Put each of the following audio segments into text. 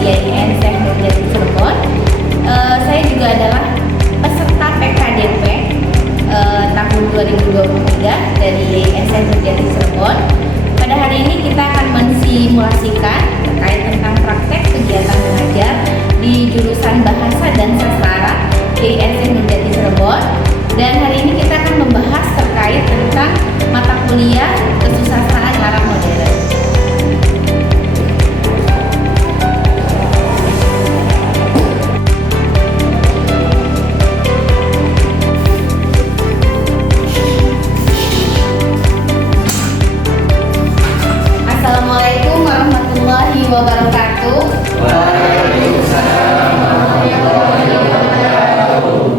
IAIN Syekh Nurjati Cirebon. Saya juga adalah peserta PKDP tahun 2023 dari IAIN Syekh Nurjati Cirebon. Pada hari ini kita akan mensimulasikan terkait tentang praktek kegiatan mengajar di jurusan Bahasa dan Sastra Arab IAIN Syekh Nurjati Cirebon. Dan hari ini kita akan membahas terkait tentang mata kuliah kesusastraan Arab modern. Assalamualaikum warahmatullahi wabarakatuh. Waalaikumsalam warahmatullahi wabarakatuh.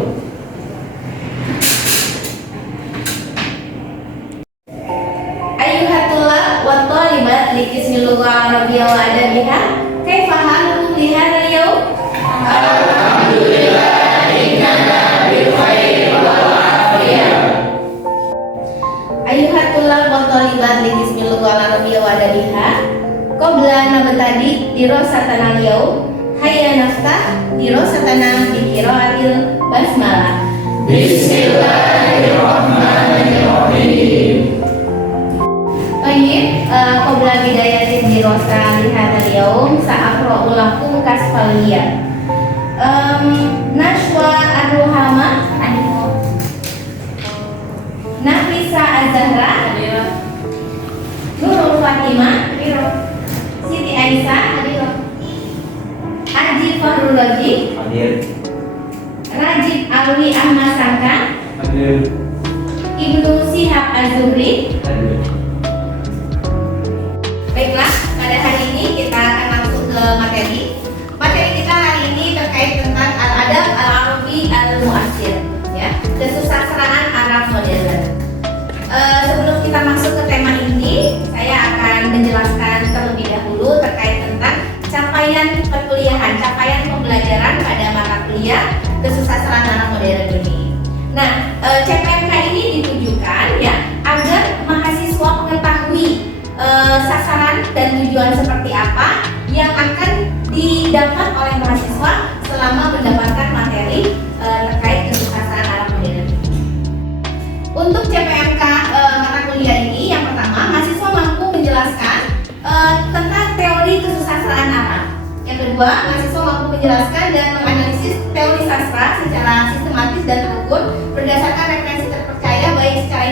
Ayyuhatullah wa thalibat li qismil lughah arabiyyah wa adabiha. Kaifa halukum li hadzal yawm? Alhamdulillah innana bil khair wal afiyah. Ayyuhatullah wa thalibat li qismil lughah arabiyyah wa adabiha. Qabla nabtadi dirasatana al-yawm, hayya naftah dirasatana bi qiraatil basmalah. Bismillahirrahmanirrahim. Baik, qabla bidayatin dirasa lihadzal yaum sa'aqra'u lakum kasfaliyah. Nashwa Ar-Ruhama, Nafisa Az-Zahra, Nurul Fatimah, Siti Aisyah, Aji Fahrul Raji, Rajib Alwi Ahmad Sangka, Ibnu Syihab Az-Zuhri. Baiklah, pada hari ini kita akan langsung ke materi. Materi kita hari ini terkait tentang Al-Adab Al-Arabi Al-Mu'asir, ya, kesusastraan Arab modern. Sebelum kita masuk ke tema ini, saya akan menjelaskan terlebih dahulu terkait tentang capaian perkuliahan, capaian pembelajaran pada mata kuliah kesusastraan Arab modern ini. Nah, CPNK ini ditujukan ya agar mahasiswa mengetahui sasaran dan tujuan seperti apa yang akan didapat oleh mahasiswa selama mendapatkan materi terkait kesusastraan Arab modern. Untuk CPNK mata kuliah ini, yang pertama, mahasiswa mampu menjelaskan tentang teori kesusastraan Arab. Yang kedua, mahasiswa mampu menjelaskan dan menganalisis teori sastra secara sistematis dan terukur berdasarkan referensi terpercaya baik secara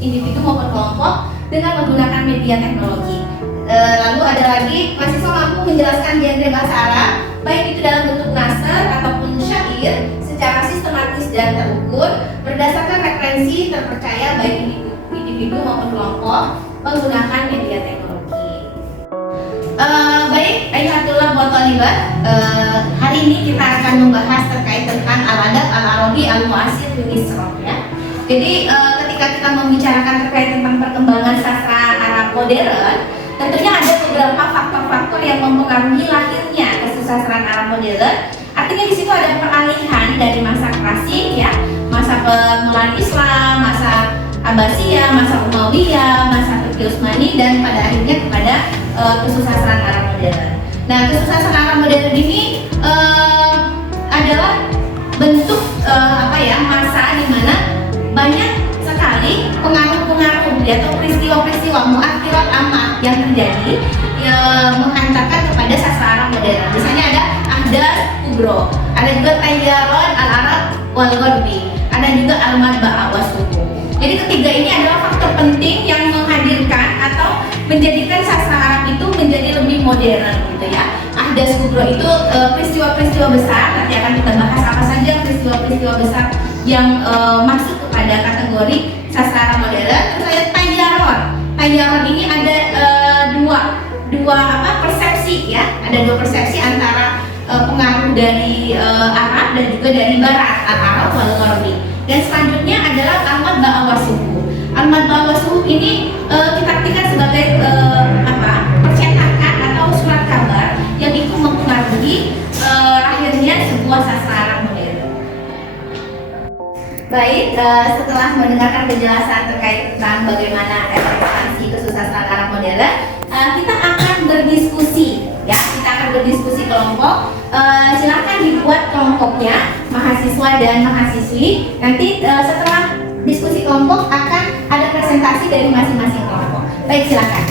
individu maupun kelompok dengan menggunakan media teknologi. Lalu ada lagi, mahasiswa mampu menjelaskan genre bahasa Arab baik itu dalam bentuk nasr ataupun syair secara sistematis dan terukur berdasarkan referensi terpercaya baik individu maupun kelompok menggunakan media teknologi. Baik, ayyuhatullah wa thalibat, hari ini kita akan membahas terkait tentang Al-Adab Al-Arabi Al-Mu'asir fi Misr, ya. Jadi ketika kita membicarakan terkait tentang perkembangan sastra Arab modern, tentunya ada beberapa faktor-faktor yang mempengaruhi lahirnya kesusastraan Arab modern. Artinya di situ ada peralihan dari masa klasik, ya, masa permulaan Islam, masa Abbasiyah, masa Umayyah, masa Turki Utsmani, dan pada akhirnya kepada kesusastraan Arab modern. Nah, kesusastraan Arab modern ini adalah bentuk masa di mana banyak sekali pengaruh-pengaruh atau peristiwa-peristiwa mu'athirat amat yang terjadi menghantarkan kepada sastra Arab modern. Misalnya ada ahdath kubro, ada juga tayyaron al-Arab wal Gharbi, ada juga al-madba'ah was-suku. Jadi ketiga ini adalah faktor penting yang menghadirkan atau menjadikan sastra Arab itu menjadi lebih modern, gitu ya. Ahdath kubro itu peristiwa-peristiwa besar. Nanti akan kita bahas apa saja peristiwa-peristiwa besar yang masuk kepada kategori sastra Arab modern. Terus ada tayyaron. Tayyaron ini ada dua persepsi, ya. Ada dua persepsi antara pengaruh dari Arab dan juga dari Barat, Al-Arab wal Gharbi. Dan selanjutnya adalah al-madba'ah was-suhu. Al-madba'ah was-suhu ini kita artikan sebagai percetakan atau surat kabar yang ikut mempengaruhi lahirnya sebuah sastra Arab modern. Baik, setelah mendengarkan penjelasan terkait tentang bagaimana ekspansi kesusastraan Arab modern, kita akan berdiskusi, ya. Kita akan berdiskusi kelompok. Silakan dibuat kelompoknya, mahasiswa dan mahasiswi. Nanti setelah diskusi kelompok akan ada presentasi dari masing-masing kelompok. Baik, silakan.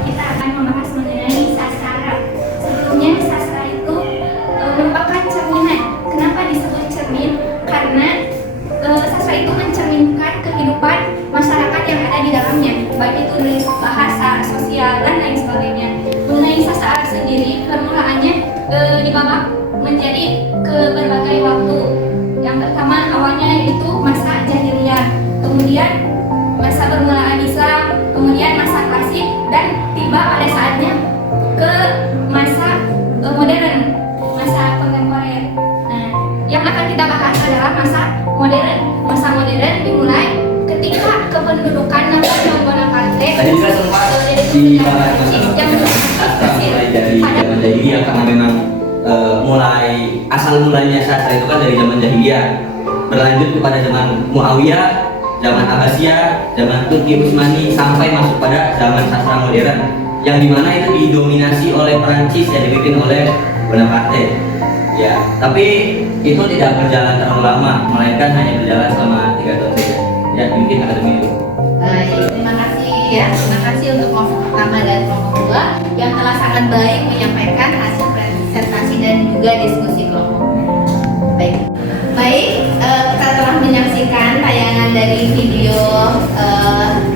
Kita akan membahas mengenai sastra. Sebelumnya sastra itu merupakan cerminan. Kenapa disebut cermin? Karena sastra itu mencerminkan kehidupan masyarakat yang ada di dalamnya, baik itu dari bahasa, sosial, dan lain sebagainya. Mengenai sastra sendiri, permulaannya dibagi menjadi ke berbagai waktu. Yang pertama awalnya itu masa jahiliyah, kemudian masa permulaan Islam, kemudian masa klasik, dan tiba pada saatnya ke masa modern, masa kontemporer. Nah, yang akan kita bahas adalah masa modern. Masa modern dimulai ketika kependudukan Napoleon Bonaparte Tadi juga sempat dibahas mulai dari zaman jahiliyah, karena memang asal mulanya sastra itu kan dari zaman jahiliyah, berlanjut kepada zaman Muawiyah, zaman Abbasiyah, zaman Turki Utsmani, sampai masuk pada zaman sastra modern, yang dimana itu didominasi oleh Perancis, yang dipimpin oleh Bonaparte. Ya, tapi itu tidak berjalan terlalu lama, melainkan hanya berjalan selama 3 tahun saja. Ya, mungkin akademi itu. Baik, terima kasih ya. Terima kasih untuk kelompok pertama dan kelompok kedua yang telah sangat baik menyampaikan hasil presentasi dan juga diskusi kelompoknya. Baik, kita telah menyaksikan tayangan dari video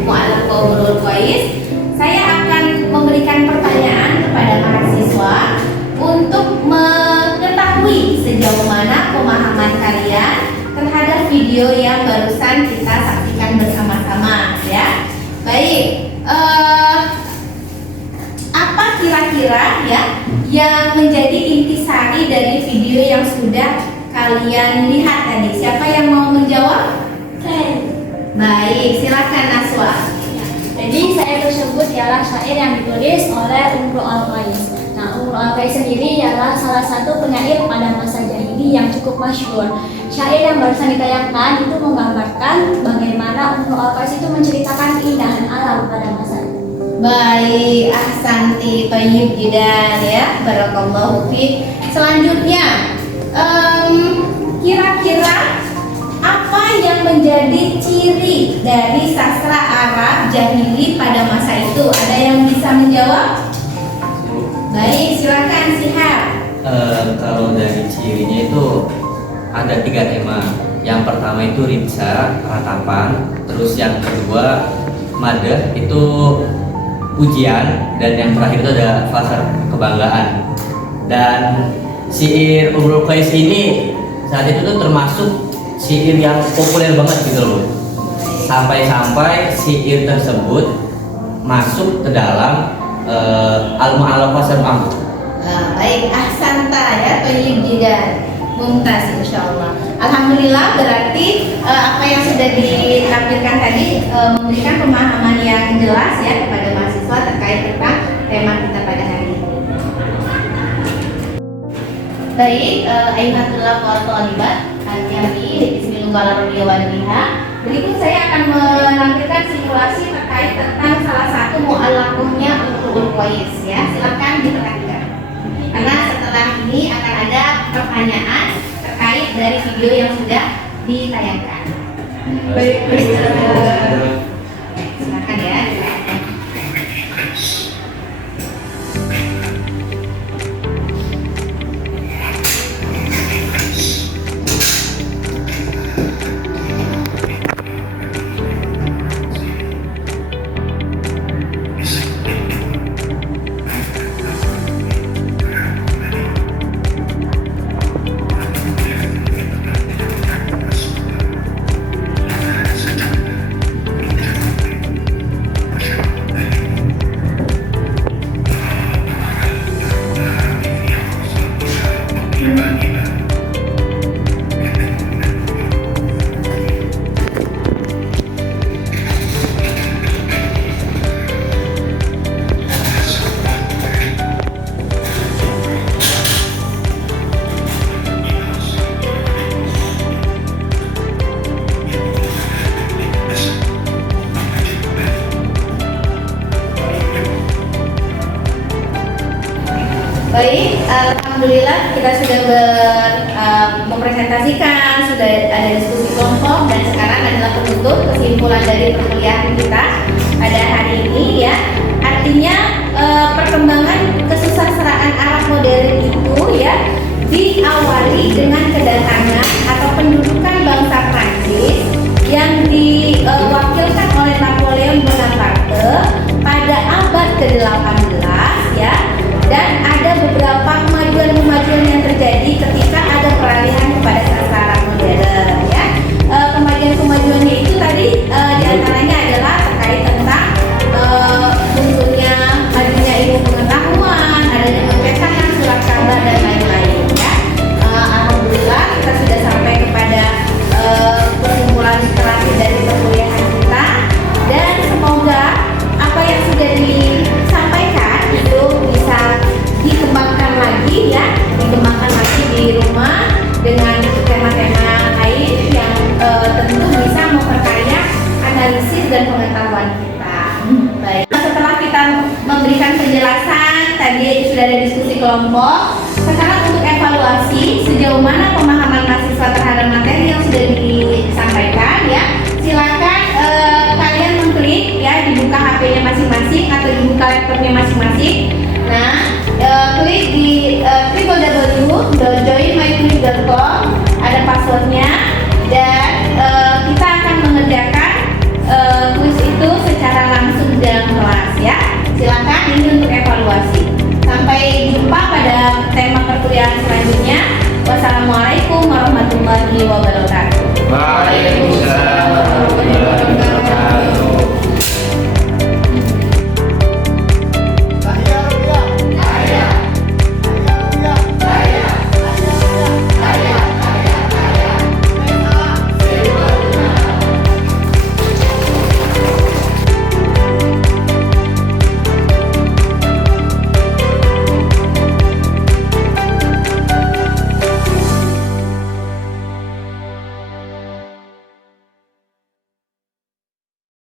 Mu'allaf Qaulul Qais. Saya akan memberikan pertanyaan kepada mahasiswa untuk mengetahui sejauh mana pemahaman kalian terhadap video yang barusan kita saksikan bersama-sama ya. Baik, apa kira-kira ya yang menjadi intisari dari video yang sudah kalian lihat tadi? Siapa yang mau menjawab? Baik, silakan Naswa. Jadi syair tersebut ialah syair yang ditulis oleh Imrul Al-Qais. Nah, Imrul Al-Qais sendiri ialah salah satu penyair pada masa jahili yang cukup masyhur. Syair yang barusan ditayangkan itu menggambarkan bagaimana Imrul Al-Qais itu menceritakan keindahan alam pada masa itu. Baik, ahsanti, thayyib jidan ya. Barakallahu fiik. Selanjutnya, kira-kira apa yang menjadi ciri dari sastra Arab jahili pada masa itu? Ada yang bisa menjawab? Baik, silakan Sihab. Kalau dari cirinya itu ada 3 tema. Yang pertama itu rimsa, ratapan. Terus yang kedua madah, itu pujian. Dan yang terakhir itu ada fasar, kebanggaan. Dan syair Imrul Qais ini saat itu tuh termasuk syair yang populer banget gitu loh. Sampai-sampai syair tersebut masuk ke dalam Al-Mu'allaf Al-Am. Baik, ahsanta ya, thayyib jidan. Mumtaz insyaallah. Alhamdulillah, berarti apa yang sudah ditampilkan tadi memberikan pemahaman yang jelas ya kepada mahasiswa terkait tentang tema kita pada hari ini. Baik, Ayuhatullah wa thalibat al-jami bismillahirrahmanirrahim. Berikut saya akan menampilkan simulasi terkait tentang salah satu mu'allaqahnya Imru'ul Qais ya. Silakan diperhatikan. Karena setelah ini akan ada pertanyaan terkait dari video yang sudah ditayangkan. Baik, silakan ya. Baik, alhamdulillah kita sudah mempresentasikan, sudah ada diskusi kelompok dan sekarang adalah penutup kesimpulan dari perkuliahan kita pada hari ini ya. Artinya perkembangan kesusastraan Arab modern itu ya diawali dengan kedatangan atau pendudukan bangsa Prancis yang diwakilkan oleh Napoleon Bonaparte pada abad ke-18 ya. Dan ada beberapa kemajuan-kemajuan yang terjadi ketika ada peralihan kepada sastra Arab modern ya. Kemajuan-kemajuannya itu tadi diantaranya adalah terkait tentang munculnya adanya ilmu pengetahuan, adanya pencetakan surat kabar dan lain-lain ya. Alhamdulillah kita sudah sampai kepada kesimpulan terakhir dari perkuliahan kita dan semoga apa yang sudah disampaikan itu bisa dikembangkan lagi ya, dikembangkan lagi di rumah dengan tema-tema lain yang tentu bisa memperkaya analisis dan pengetahuan kita. Baik. Setelah kita memberikan penjelasan, tadi sudah ada diskusi kelompok. Sekarang untuk evaluasi sejauh mana pemahaman mahasiswa terhadap materi yang sudah disampaikan ya. Silakan kalian mengklik ya, dibuka HP-nya masing-masing atau dibuka laptopnya masing-masing. Nah, klik di www.joinmyclick.com